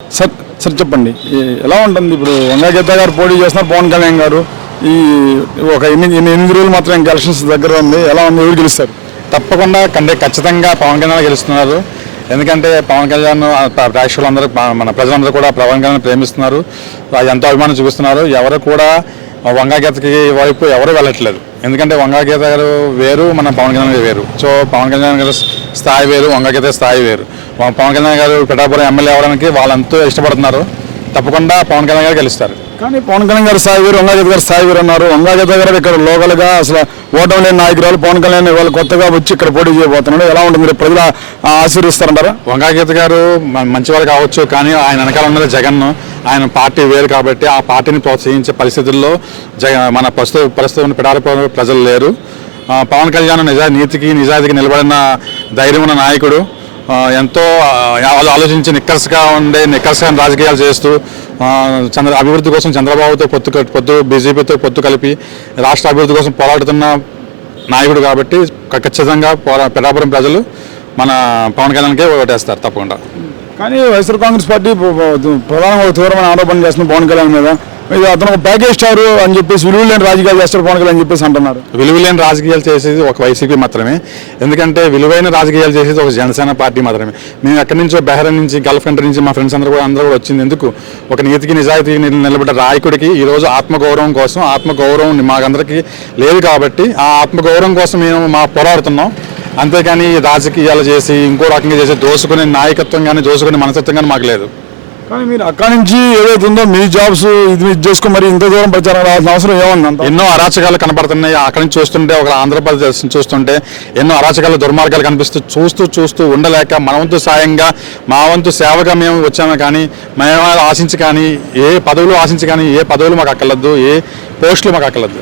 Sir sir చెప్పండి ఎలా ఉంటుంది ఇప్పుడు వంగా గీత గారు పోటీ చేస్తున్నారు, పవన్ కళ్యాణ్ గారు ఈ ఒక ఎనిమిది రోజులు మాత్రం ఇంకా ఎలక్షన్స్ దగ్గర ఉంది, ఎలా ఉంది, ఎవరు గెలుస్తారు? తప్పకుండా ఖచ్చితంగా పవన్ కళ్యాణ్ గెలుస్తున్నారు. ఎందుకంటే పవన్ కళ్యాణ్ ప్రేక్షకులందరూ మన ప్రజలందరూ కూడా పవన్ కళ్యాణ్ ప్రేమిస్తున్నారు, ఎంతో అభిమానం చూపిస్తున్నారు. ఎవరు కూడా వంగా గీతకి వైపు ఎవరు వెళ్ళట్లేదు. ఎందుకంటే వంగా గీత గారు వేరు, మన పవన్ కళ్యాణ్ గారు వేరు. సో పవన్ కళ్యాణ్ గారు స్థాయి వేరు, వంగా గీత స్థాయి వేరు. పవన్ కళ్యాణ్ గారు పిఠాపురం ఎమ్మెల్యే అవ్వడానికి వాళ్ళంతా ఇష్టపడుతున్నారు. తప్పకుండా పవన్ కళ్యాణ్ గారు గెలుస్తారు. కానీ పవన్ కళ్యాణ్ గారు స్థాయి వేరు, వంగా గీత గారు స్థాయి వేరు అన్నారు. వంగా గీత గారు ఇక్కడ లోకల్గా అసలు ఓటమి లేని నాయకురాలు, పవన్ కళ్యాణ్ వాళ్ళు కొత్తగా వచ్చి ఇక్కడ పోటీ చేయబోతున్నాడు. ఎలా ఉంటుంది, ప్రజలు ఆశీర్వదిస్తారంటారా? వంగా గీత గారు మంచివారు కావచ్చు, కానీ ఆయన వెనకాల ఉన్నది జగన్. ఆయన పార్టీ వేరు కాబట్టి ఆ పార్టీని ప్రోత్సహించే పరిస్థితుల్లో మన ప్రస్తుతం పిఠాపురం ప్రజలు లేరు. పవన్ కళ్యాణ్ నీతికి నిజాయితీకి నిలబడిన ధైర్యం ఉన్న నాయకుడు. ఎంతో ఆలోచించి నిక్కర్స్గా రాజకీయాలు చేస్తూ అభివృద్ధి కోసం చంద్రబాబుతో పొత్తు బీజేపీతో పొత్తు కలిపి రాష్ట్ర అభివృద్ధి కోసం పోరాడుతున్న నాయకుడు కాబట్టి ఖచ్చితంగా పిఠాపురం ప్రజలు మన పవన్ కళ్యాణ్కే ఓటేస్తారు తప్పకుండా. కానీ వైఎస్ఆర్ కాంగ్రెస్ పార్టీ ప్రధానంగా తీవ్రమైన ఆరోపణలు చేస్తుంది పవన్ కళ్యాణ్ మీద. అతను ఒక ప్యాకేజ్ స్టార్ అని చెప్పేసి విలువలేని రాజకీయాలు చేస్తారు పవన్ కళ్యాణ్ అని చెప్పేసి అంటున్నారు. విలువలేని రాజకీయాలు చేసేది ఒక వైసీపీ మాత్రమే. ఎందుకంటే విలువైన రాజకీయాలు చేసేది ఒక జనసేన పార్టీ మాత్రమే. మేము ఎక్కడి నుంచో బెహ్రెన్ నుంచి, గల్ఫ్ కంట్రీ నుంచి మా ఫ్రెండ్స్ అందరూ కూడా వచ్చింది ఎందుకు, ఒక నీతికి నిజాయితీకి నిలబడ్డ నాయకుడికి ఈరోజు ఆత్మగౌరవం కోసం. ఆత్మగౌరవం మాకందరికీ లేదు కాబట్టి ఆ ఆత్మగౌరవం కోసం మేము పోరాడుతున్నాం. అంతేకాని రాజకీయాలు చేసి ఇంకో రకంగా చేసి దోసుకునే నాయకత్వం కానీ దోసుకునే మనస్తత్వం కానీ మాకు లేదు. కానీ మీరు అక్కడి నుంచి ఏదైతే ఉందో మీ జాబ్స్ ఇది చేసుకుని మరి ఇంత దూరం ప్రచారం రావాల్సిన అవసరం ఏముంది? ఎన్నో అరాచకాలు కనబడుతున్నాయి. అక్కడి నుంచి చూస్తుంటే ఒక ఆంధ్రప్రదేశ్ చూస్తుంటే ఎన్నో అరాచకాలు, దుర్మార్గాలు కనిపిస్తూ చూస్తూ ఉండలేక మన వంతు సాయంగా, మా వంతు సేవగా మేము వచ్చాము. కానీ మేము ఆశించి కానీ ఏ పదవులు ఆశించి కానీ ఏ పదవులు మాకు అక్కర్లేదు, ఏ పోస్టులు మాకు అక్కర్లేదు.